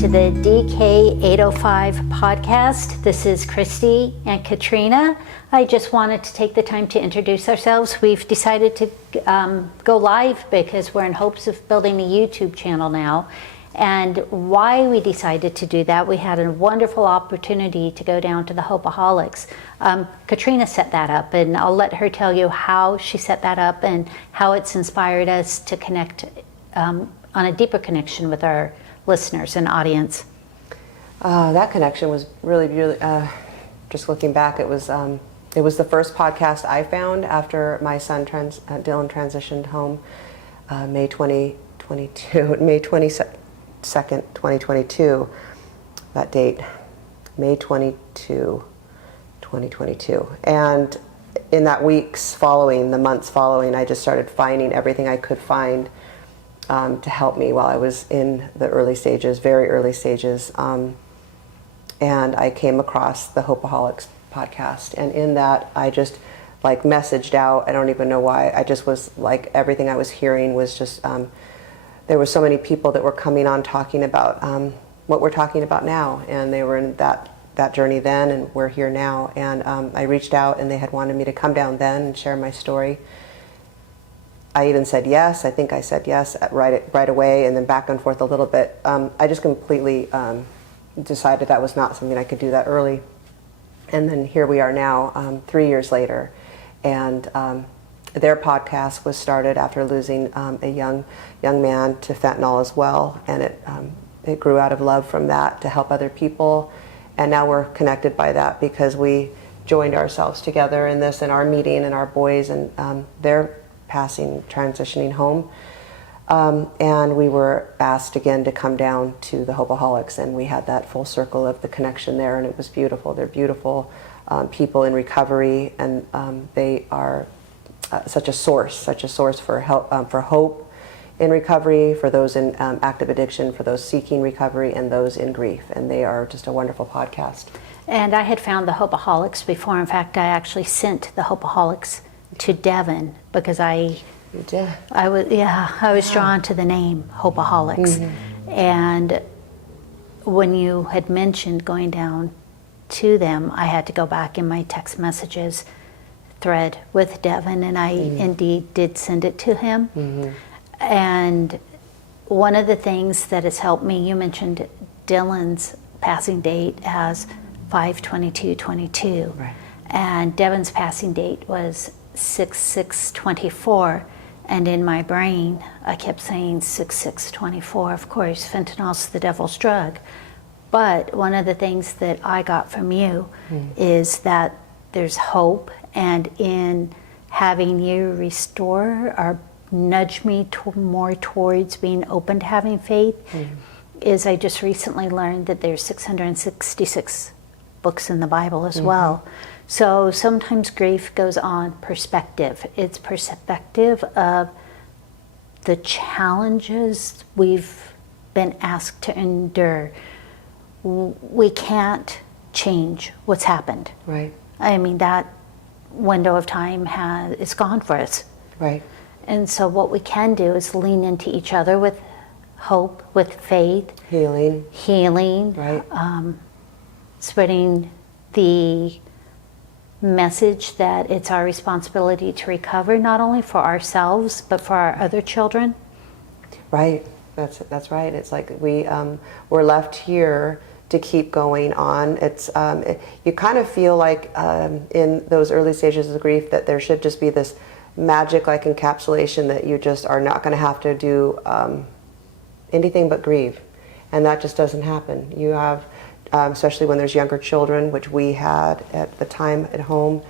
to the DK805 podcast. This is Kristi and Katrina. I just wanted to take the time to introduce ourselves. We've decided to go live because we're in hopes of building a YouTube channel now. And why we decided to do that, we had a wonderful opportunity to go down to the Hopeaholics. Katrina set that up, and I'll let her tell you how she set that up and how it's inspired us to connect on a deeper connection with our listeners and audience. That connection was really, just looking back, it was the first podcast I found after my son Dylan transitioned home May 22nd, 2022, that date, May 22, 2022. And in that the months following, I just started finding everything I could find to help me while I was in the very early stages. And I came across the Hopeaholics podcast. And in that, I just messaged out. I don't even know why. I just was everything I was hearing was just, there were so many people that were coming on talking about what we're talking about now. And they were in that journey then, and we're here now. And I reached out, and they had wanted me to come down then and share my story. I even said yes. I think I said yes right away, and then back and forth a little bit. I just completely decided that was not something I could do that early. And then here we are now, 3 years later. And their podcast was started after losing a young man to fentanyl as well. And it grew out of love from that to help other people. And now we're connected by that because we joined ourselves together in this, in our meeting, and our boys, and they're transitioning home. And we were asked again to come down to the Hopeaholics, and we had that full circle of the connection there, and it was beautiful. They're beautiful people in recovery, and they are such a source for help, for hope in recovery, for those in active addiction, for those seeking recovery, and those in grief. And they are just a wonderful podcast. And I had found the Hopeaholics before. In fact, I actually sent the Hopeaholics to Devin because I was drawn to the name Hopeaholics. Mm-hmm. And when you had mentioned going down to them, I had to go back in my text messages thread with Devin, and I indeed did send it to him. Mm-hmm. And one of the things that has helped me, you mentioned Dylan's passing date as 5/22/22, right. And Devin's passing date was 6/6/24, and in my brain I kept saying 6/6/24. Of course, fentanyl's the devil's drug, but one of the things that I got from you is that there's hope, and in having you restore or nudge me more towards being open to having faith, is I just recently learned that there's 666 books in the Bible as well. So sometimes grief goes on perspective. It's perspective of the challenges we've been asked to endure. We can't change what's happened. Right. I mean, that window of time is gone for us. Right. And so what we can do is lean into each other with hope, with faith. Healing. Right. Spreading the message that it's our responsibility to recover, not only for ourselves, but for our other children. Right. That's right. It's like we're left here to keep going on. It's you kind of feel like in those early stages of grief that there should just be this magic encapsulation that you just are not going to have to do anything but grieve, and that just doesn't happen. You have especially when there's younger children, which we had at the time at home,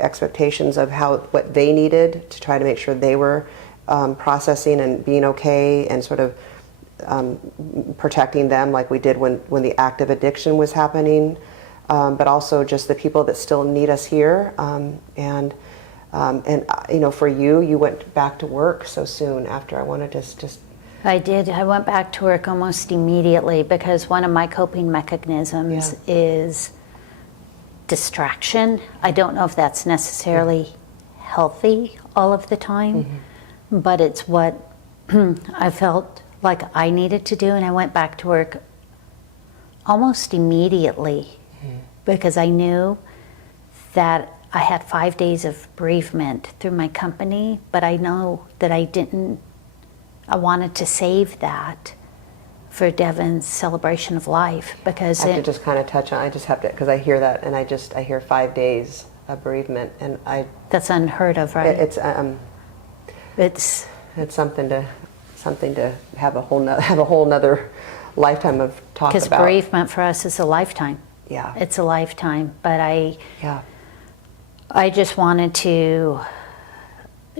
expectations of what they needed to try to make sure they were processing and being okay, and sort of protecting them like we did when the active addiction was happening, but also just the people that still need us here. And for you went back to work so soon after. I want to just I did. I went back to work almost immediately because one of my coping mechanisms is distraction. I don't know if that's necessarily healthy all of the time, but it's what I felt like I needed to do, and I went back to work almost immediately because I knew that I had 5 days of bereavement through my company, but I know that I wanted to save that for Devin's celebration of life, because I have to just kind of touch on, I just have to, because I hear that, and I hear 5 days of bereavement, and that's unheard of, right? It's something to have a whole nother lifetime of talk about. Because bereavement for us is a lifetime. Yeah. It's a lifetime, but I just wanted to,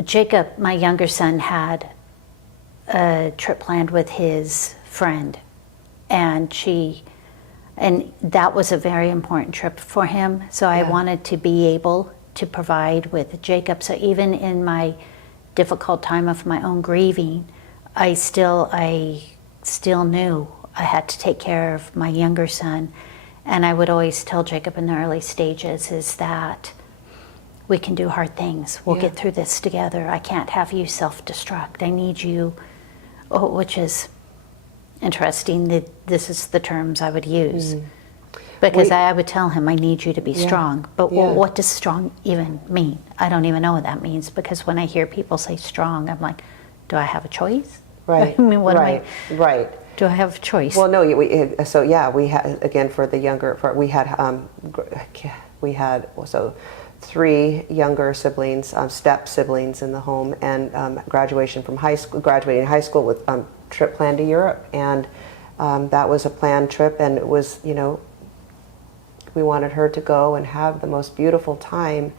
Jacob, my younger son, had a trip planned with his friend, and that was a very important trip for him, so I wanted to be able to provide with Jacob. So even in my difficult time of my own grieving, I still knew I had to take care of my younger son. And I would always tell Jacob in the early stages is that we can do hard things. We'll get through this together. I can't have you self-destruct. I need you, which is interesting that this is the terms I would use. Because I would tell him, I need you to be strong. But what does strong even mean? I don't even know what that means, because when I hear people say strong, I'm like, do I have a choice? Right. I mean, right. Do I have a choice? Well, no. We had, again, for the younger, we had 3 younger siblings, step siblings in the home, and graduating high school with trip planned to Europe, and that was a planned trip, and it was, we wanted her to go and have the most beautiful time.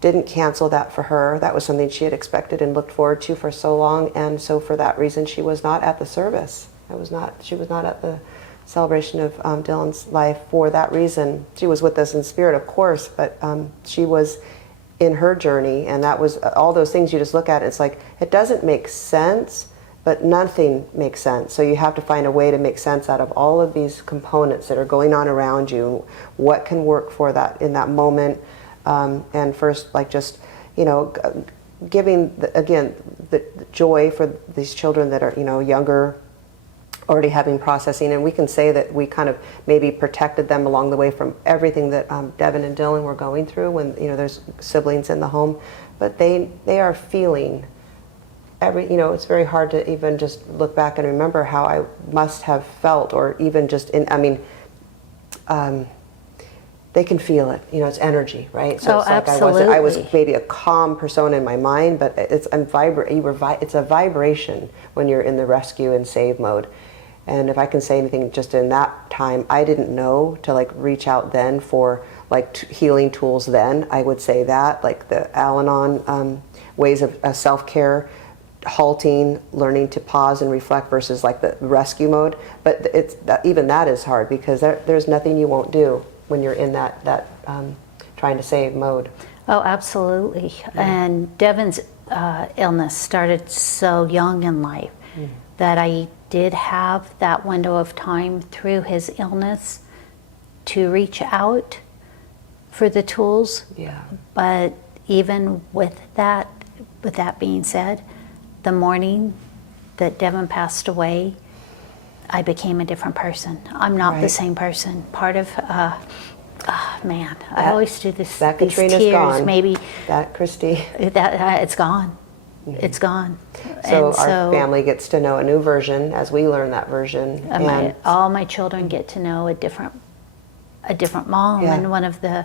Didn't cancel that for her. That was something she had expected and looked forward to for so long, and so for that reason she was not at the service. She was not at the celebration of Dylan's life for that reason. She was with us in spirit, of course, but she was in her journey, and that was all those things you just look at. It's like, it doesn't make sense, but nothing makes sense. So you have to find a way to make sense out of all of these components that are going on around you. What can work for that in that moment? And first, like, just, giving the joy for these children that are, younger, already having processing, and we can say that we kind of maybe protected them along the way from everything that Devin and Dylan were going through when there's siblings in the home, but they are feeling it's very hard to even just look back and remember how I must have felt, or even just they can feel it. It's energy, right? So it's like absolutely. I was maybe a calm persona in my mind, but it's a vibration when you're in the rescue and save mode. And if I can say anything just in that time, I didn't know to reach out then for healing tools then. I would say that, like the Al-Anon ways of self-care, halting, learning to pause and reflect versus the rescue mode. But even that is hard, because there's nothing you won't do when you're in that trying to save mode. Oh, absolutely. And Devin's illness started so young in life that I did have that window of time through his illness to reach out for the tools. Yeah. But even with that being said, the morning that Devin passed away, I became a different person. I'm not the same person. Part of, I always do this. That these Katrina's tears, gone. maybe That Kristi. that it's gone. It's gone. So our family gets to know a new version as we learn that version. All my children get to know a different mom. Yeah. And one of the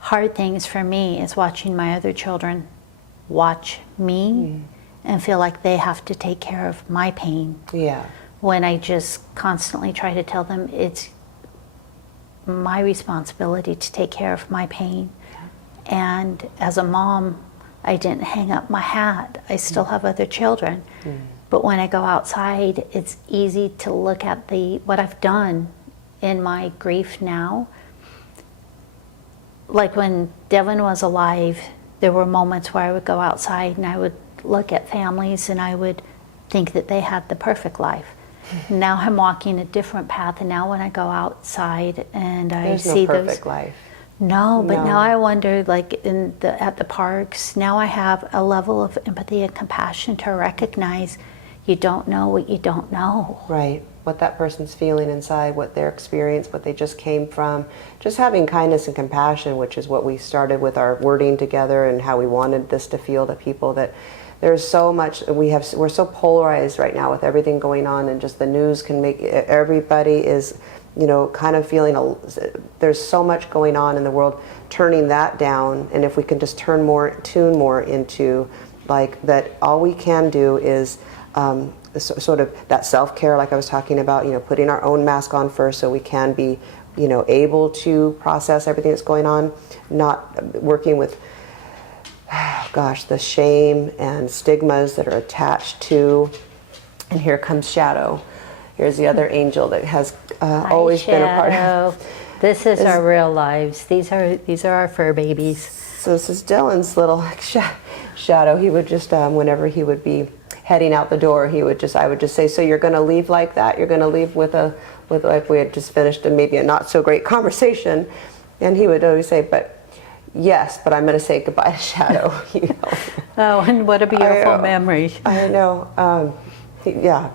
hard things for me is watching my other children watch me and feel like they have to take care of my pain. Yeah. When I just constantly try to tell them it's my responsibility to take care of my pain. And as a mom, I didn't hang up my hat. I still have other children. But when I go outside, it's easy to look at what I've done in my grief now. Like when Devin was alive, there were moments where I would go outside and I would look at families and I would think that they had the perfect life. Now I'm walking a different path, and now when I go outside and I see no perfect life. No, but now I wonder, at the parks, now I have a level of empathy and compassion to recognize you don't know what you don't know. Right. What that person's feeling inside, what their experience, what they just came from. Just having kindness and compassion, which is what we started with our wording together and how we wanted this to feel to people, that there's so much, we're so polarized right now with everything going on, and just the news can make, everybody is, you know, kind of feeling, there's so much going on in the world, turning that down. And if we can just tune more into like that, all we can do is sort of that self-care, like I was talking about, you know, putting our own mask on first so we can be, you know, able to process everything that's going on, not working with, gosh, the shame and stigmas that are attached to. And here comes Shadow. Here's the other angel that has always been a part of. This is our real lives. These are our fur babies. So this is Dylan's little Shadow. He would just, whenever he would be heading out the door, I would just say, so you're going to leave like that? You're going to leave with like we had just finished maybe a not so great conversation? And he would always say, but yes, but I'm going to say goodbye to Shadow. You know? Oh, and what a beautiful memory. I know. Yeah.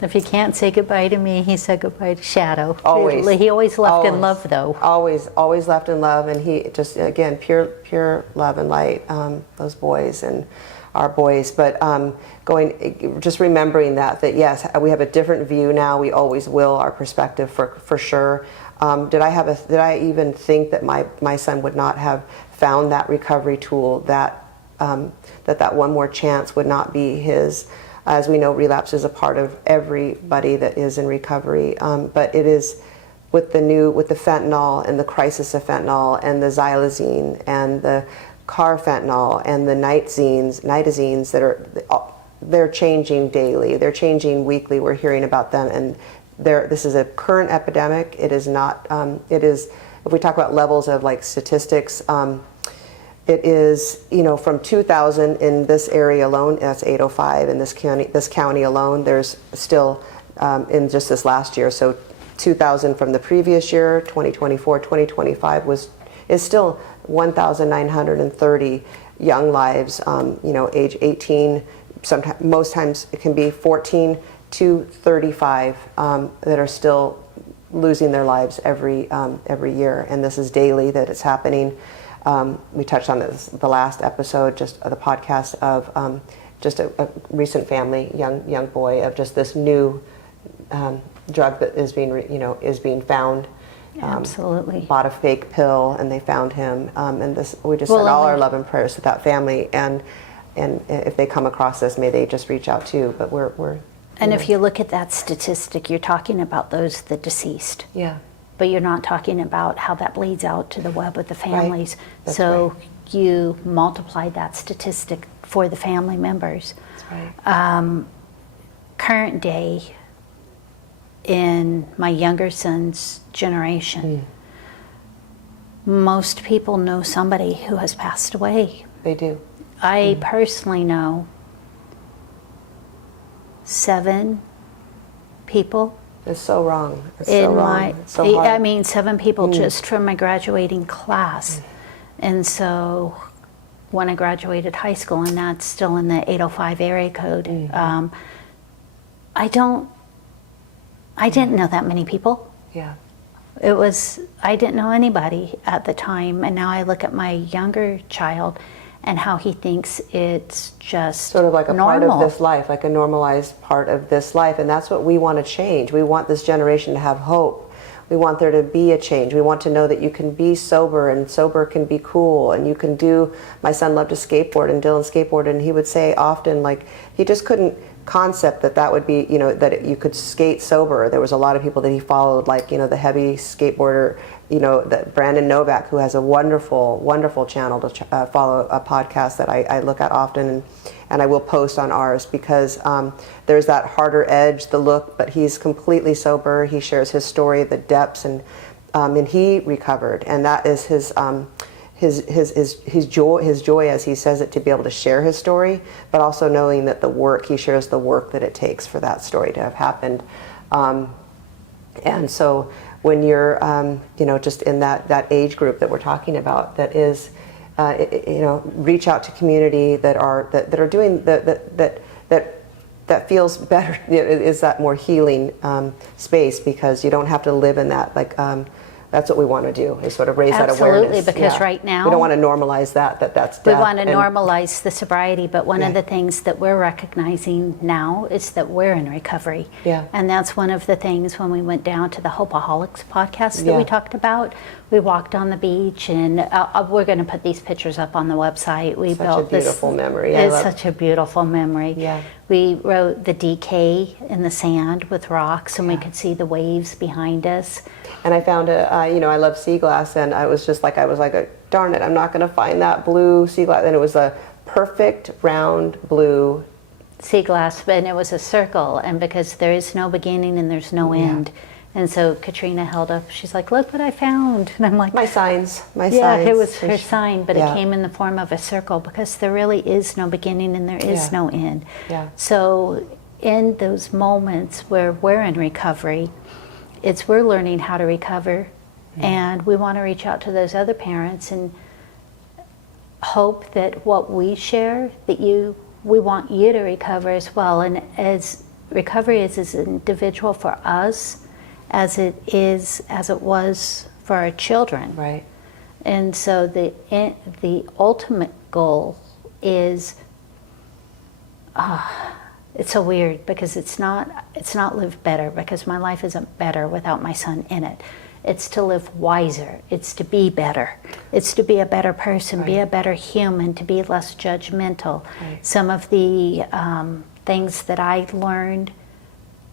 If he can't say goodbye to me, he said goodbye to Shadow. Always. He always left in love, though. Always left in love, and he just, again, pure love and light. Those boys and our boys, but just remembering that yes, we have a different view now. We always will. Our perspective, for sure. Did I even think that my son would not have found that recovery tool, that one more chance would not be his? As we know, relapse is a part of everybody that is in recovery, but it is with the fentanyl and the crisis of fentanyl and the xylazine and the carfentanil and the nitazines that they're changing daily. They're changing weekly. We're hearing about them, and this is a current epidemic. It is not. It is, if we talk about levels of like statistics. It is, you know, from 2,000 in this area alone, that's 805 in this county alone. There's still, in just this last year, so 2,000 from the previous year, 2024, 2025 is still 1,930 young lives, you know, age 18, most times it can be 14 to 35 that are still losing their lives every year, and this is daily that it's happening. We touched on this the last episode, just of the podcast, of just a recent family, young boy, of just this new drug that is being found. Absolutely. Bought a fake pill, and they found him. And we just send all our love and prayers to that family. And if they come across this, may they just reach out too. But we're. And if you look at that statistic, you're talking about the deceased. Yeah. But you're not talking about how that bleeds out to the web of the families. Right. So you multiply that statistic for the family members. That's right. Current day, in my younger son's generation, most people know somebody who has passed away. They do. I personally know 7 people. It's so wrong. It's so wrong. It's so hard. I mean, 7 people just from my graduating class. And so when I graduated high school, and that's still in the 805 area code, I didn't know that many people. Yeah. I didn't know anybody at the time. And now I look at my younger child and how he thinks it's just sort of like a normal. part of this life, like a normalized part of this life. And that's what we want to change. We want this generation to have hope. We want there to be a change. We want to know that you can be sober, and sober can be cool, and you can do. My son loved to skateboard, and Dylan skateboarded, and he would say often, like, he just couldn't concept that would be, you know, that you could skate sober. There was a lot of people that he followed, like, you know, the heavy skateboarder, you know, that Brandon Novak, who has a wonderful channel to follow, a podcast that I look at often, and I will post on ours, because there's that harder edge, the look, but he's completely sober. He shares his story, the depths, and he recovered, and that is his joy, as he says it, to be able to share his story, but also knowing that he shares the work that it takes for that story to have happened. And so when you're, you know, just in that age group that we're talking about, that is, you know, reach out to community that are doing that that feels better. Is that more healing space, because you don't have to live in that. Like that's what we want to do, is sort of raise that awareness. Absolutely, because right now we don't want to normalize that's death. We want to normalize the sobriety, but one of the things that we're recognizing now is that we're in recovery. Yeah. And that's one of the things when we went down to the Hopeaholics podcast that we talked about. We walked on the beach, and we're going to put these pictures up on the website. We built this. Such a beautiful memory. It's such a beautiful memory. Yeah. We wrote the DK in the sand with rocks, and we could see the waves behind us. And I found I love sea glass, and I was like, darn it, I'm not going to find that blue sea glass. And it was a perfect round blue sea glass, and it was a circle, and because there is no beginning and there's no end. And so Katrina held up, she's like, look what I found. And I'm like, my signs. Yeah, it was her sign, but it came in the form of a circle, because there really is no beginning and there is no end. Yeah. So in those moments where we're in recovery, we're learning how to recover, and we want to reach out to those other parents and hope that what we share, that we want you to recover as well. And as recovery is as individual for us as it was for our children. Right. And so the ultimate goal is, it's so weird, because it's not live better, because my life isn't better without my son in it. It's to live wiser. It's to be better. It's to be a better person, be a better human, to be less judgmental. Right. Some of the things that I learned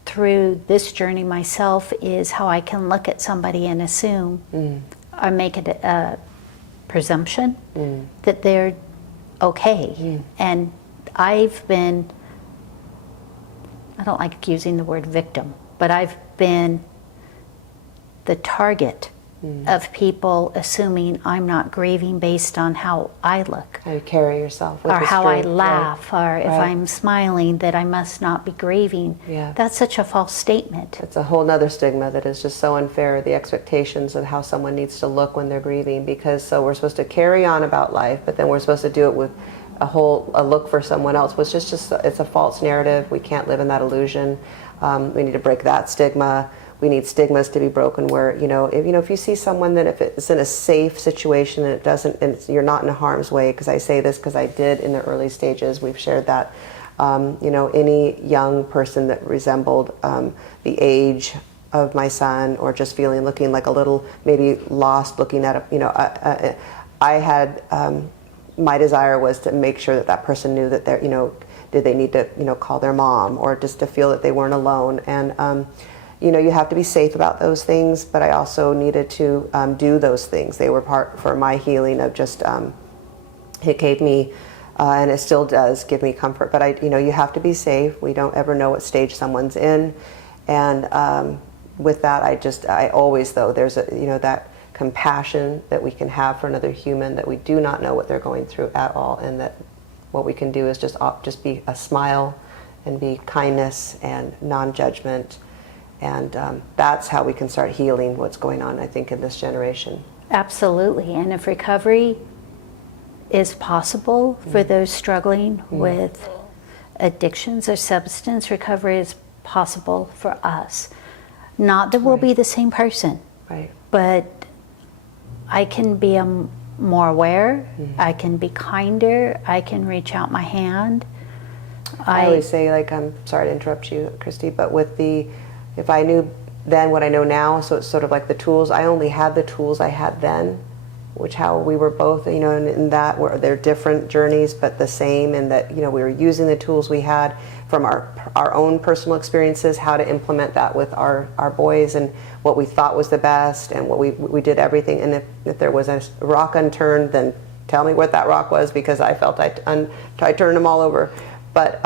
through this journey myself is how I can look at somebody and assume or make it a presumption that they're okay. And I've been, I don't like using the word victim, but I've been the target of people assuming I'm not grieving based on how I look. How you carry yourself. With Or the how I strength, laugh, or if I'm smiling, that I must not be grieving. Yeah. That's such a false statement. It's a whole nother stigma that is just so unfair, the expectations of how someone needs to look when they're grieving, because so we're supposed to carry on about life, but then we're supposed to do it with a look for someone else, which is just, it's a false narrative. We can't live in that illusion. We need to break that stigma. We need stigmas to be broken where, if you see someone that if it's in a safe situation and you're not in harm's way, because I say this because I did in the early stages, we've shared that, any young person that resembled the age of my son, or just looking like a little, maybe lost, looking at I had, my desire was to make sure that person knew that they're, did they need to, call their mom, or just to feel that they weren't alone. And, you have to be safe about those things, but I also needed to do those things. They were part for my healing of just, it gave me, and it still does give me comfort, but you have to be safe. We don't ever know what stage someone's in. And with that, I always, though, there's that compassion that we can have for another human, that we do not know what they're going through at all, and that what we can do is just be a smile and be kindness and non-judgment. And that's how we can start healing what's going on, I think, in this generation. Absolutely. And if recovery is possible for those struggling with addictions or substance, recovery is possible for us. Not that we'll be the same person, but I can be more aware, I can be kinder, I can reach out my hand. I always say, I'm sorry to interrupt you, Kristi, but if I knew then what I know now, so it's sort of like the tools, I only had the tools I had then, which how we were both, in that they're different journeys, but the same, in that, we were using the tools we had from our own personal experiences, how to implement that with our boys, and what we thought was the best, and what we did everything. And if there was a rock unturned, then tell me what that rock was, because I felt I turned them all over. But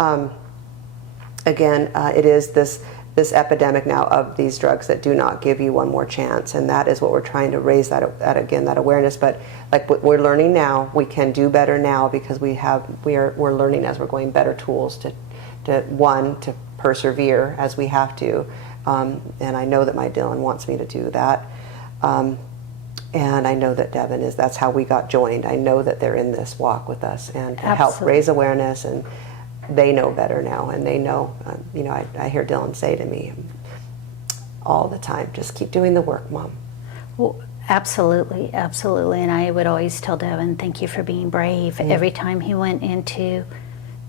again, it is this epidemic now of these drugs that do not give you one more chance, and that is what we're trying to raise that awareness. But like what we're learning now, we can do better now, because we're learning as we're going better tools to persevere as we have to, and I know that my Dylan wants me to do that, and I know that Devin that's how we got joined. I know that they're in this walk with us, and to help raise awareness and they know better now, and they know, you know, I hear Dylan say to me all the time, just keep doing the work, Mom. Well, absolutely, absolutely. And I would always tell Devin, thank you for being brave. Every time he went into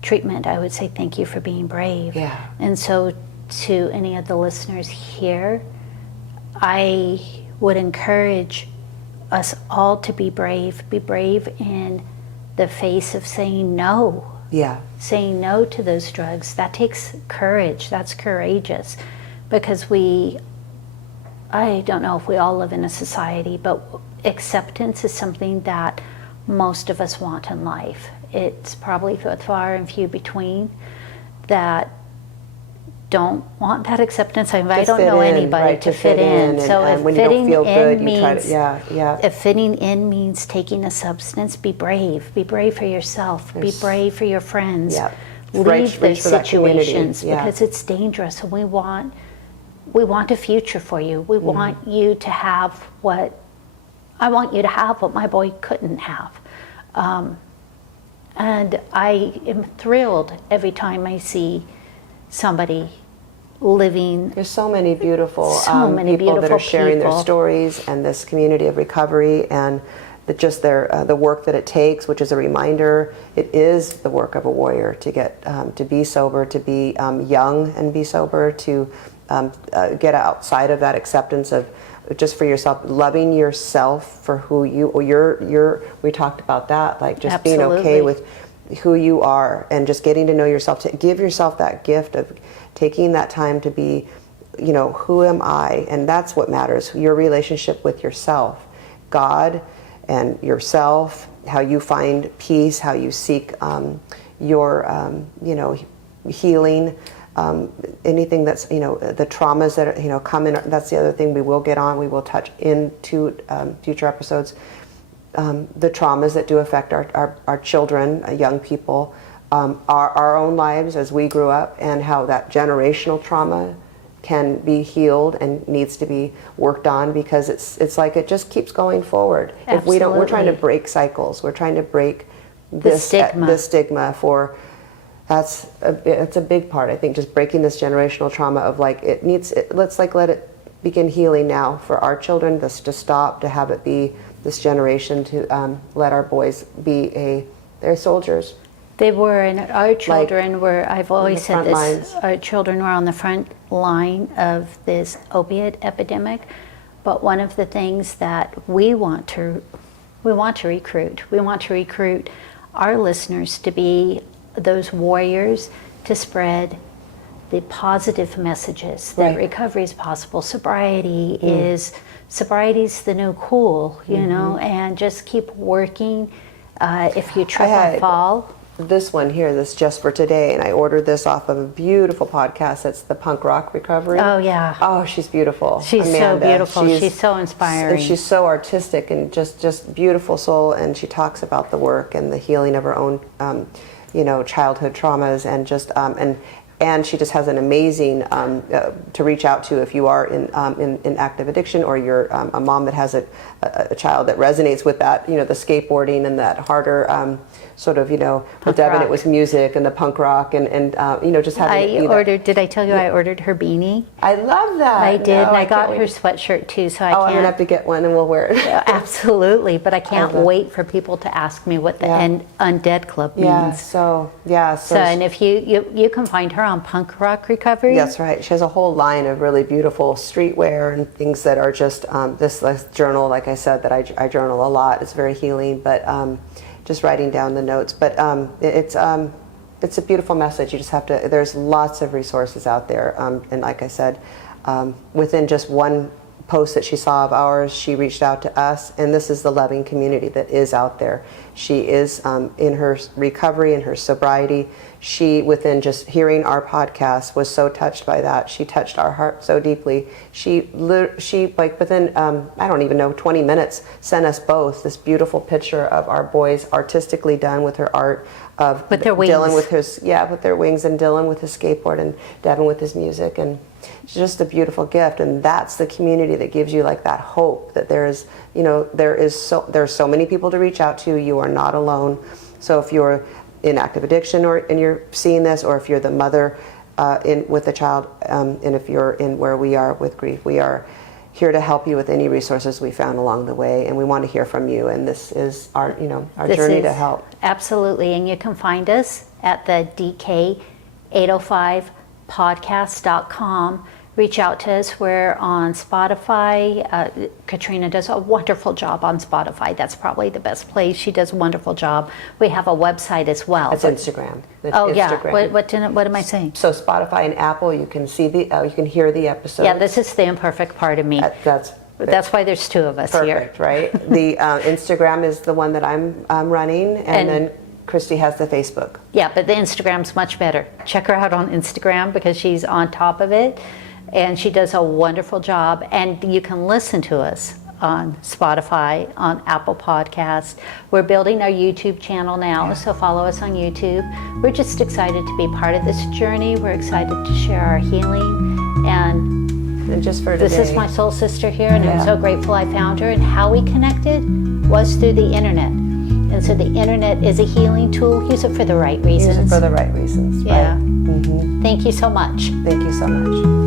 treatment, I would say, thank you for being brave. Yeah. And so to any of the listeners here, I would encourage us all to be brave in the face of saying no. Yeah. Saying no to those drugs. That takes courage. That's courageous. Because I don't know if we all live in a society, but acceptance is something that most of us want in life. It's probably far and few between that don't want that acceptance. I don't know anybody to fit in. So if when you don't feel good, you try to, if fitting in means taking a substance, be brave. Be brave for yourself. Be brave for your friends. Yeah. Leave those situations Yeah. because it's dangerous. And we want a future for you. We want you to have what I want you to have what my boy couldn't have. And I am thrilled every time I see somebody living. There's so many beautiful people that are sharing their people. stories, and this community of recovery, and just the work that it takes, which is a reminder, it is the work of a warrior to get to be sober, to be young and be sober, to get outside of that acceptance of just for yourself, loving yourself for who you're. We talked about that, like just Absolutely. being okay with who you are, and just getting to know yourself, to give yourself that gift of taking that time to be, you know, who am I? And that's what matters, your relationship with yourself, God and yourself, how you find peace, how you seek your, you know, healing, anything that's, you know, the traumas that are, you know, come in. That's the other thing we will get on, we will touch into future episodes, the traumas that do affect our children, young people, our own lives as we grew up, and how that generational trauma can be healed and needs to be worked on, because it's like it just keeps going forward. Absolutely. If we don't, we're trying to break cycles. We're trying to break this stigma for. It's a big part, I think, just breaking this generational trauma of like let's like let it begin healing now for our children. This to stop, to have it be this generation, to let our boys be they're soldiers. They were, and our children were, I've always said this, lines. Our children were on the front line of this opiate epidemic, but one of the things that we want to recruit our listeners to be those warriors, to spread the positive messages that recovery is possible. Sobriety is the new cool, you know, and just keep working. If you trip and fall. This one here, this Just for Today, and I ordered this off of a beautiful podcast. It's the Punk Rock Recovery. Oh yeah. Oh, she's beautiful. She's Amanda. so beautiful. She's so inspiring. And she's so artistic and just beautiful soul. And she talks about the work and the healing of her own, you know, childhood traumas, and just and she just has an amazing to reach out to if you are in active addiction, or you're a mom that has a child that resonates with that, you know, the skateboarding and that harder sort of, you know, with Devin it was music and the punk rock and you know, just having did I tell you I ordered her beanie? I love that. I did, and I got her sweatshirt too, so I can't. I'm gonna have to get one and we'll wear it. Absolutely, but I can't wait for people to ask me what the Undead Club means. So and if you can find her on Punk Rock Recovery. That's right. She has a whole line of really beautiful streetwear and things that are just this journal, like I said, that I journal a lot. It's very healing, but just writing down the notes. But it's a beautiful message. You just have to. There's lots of resources out there, and like I said, within just one post that she saw of ours, she reached out to us, and this is the loving community that is out there. She is in her recovery, in her sobriety. She, within just hearing our podcast, was so touched by that. She touched our heart so deeply. She like within, I don't even know, 20 minutes, sent us both this beautiful picture of our boys artistically done with her art, of with their wings. Dylan with his, with their wings, and Dylan with his skateboard, and Devin with his music, and it's just a beautiful gift. And that's the community that gives you like that hope that there's, you know, there's so many people to reach out to. You are not alone. So if you're in active addiction and you're seeing this, or if you're the mother with a child, and if you're in where we are with grief, we are here to help you with any resources we found along the way, and we want to hear from you. And this is our journey to help. Absolutely, and you can find us at the DK805podcast.com. Reach out to us. We're on Spotify. Katrina does a wonderful job on Spotify. That's probably the best place. She does a wonderful job. We have a website as well. It's Instagram. Oh Instagram. Yeah. What am I saying? So Spotify and Apple, you can see you can hear the episodes. Yeah, this is the imperfect part of me. That's why there's two of us perfect, here. right? The Instagram is the one that I'm running, and then Kristi has the Facebook. Yeah, but the Instagram's much better. Check her out on Instagram because she's on top of it. And she does a wonderful job. And you can listen to us on Spotify, on Apple Podcasts. We're building our YouTube channel now, so follow us on YouTube. We're just excited to be part of this journey. We're excited to share our healing. And just for today, this is my soul sister here, and I'm so grateful I found her. And how we connected was through the internet. And so the internet is a healing tool. Use it for the right reasons. Use it for the right reasons. Yeah. Right? Mm-hmm. Thank you so much. Thank you so much.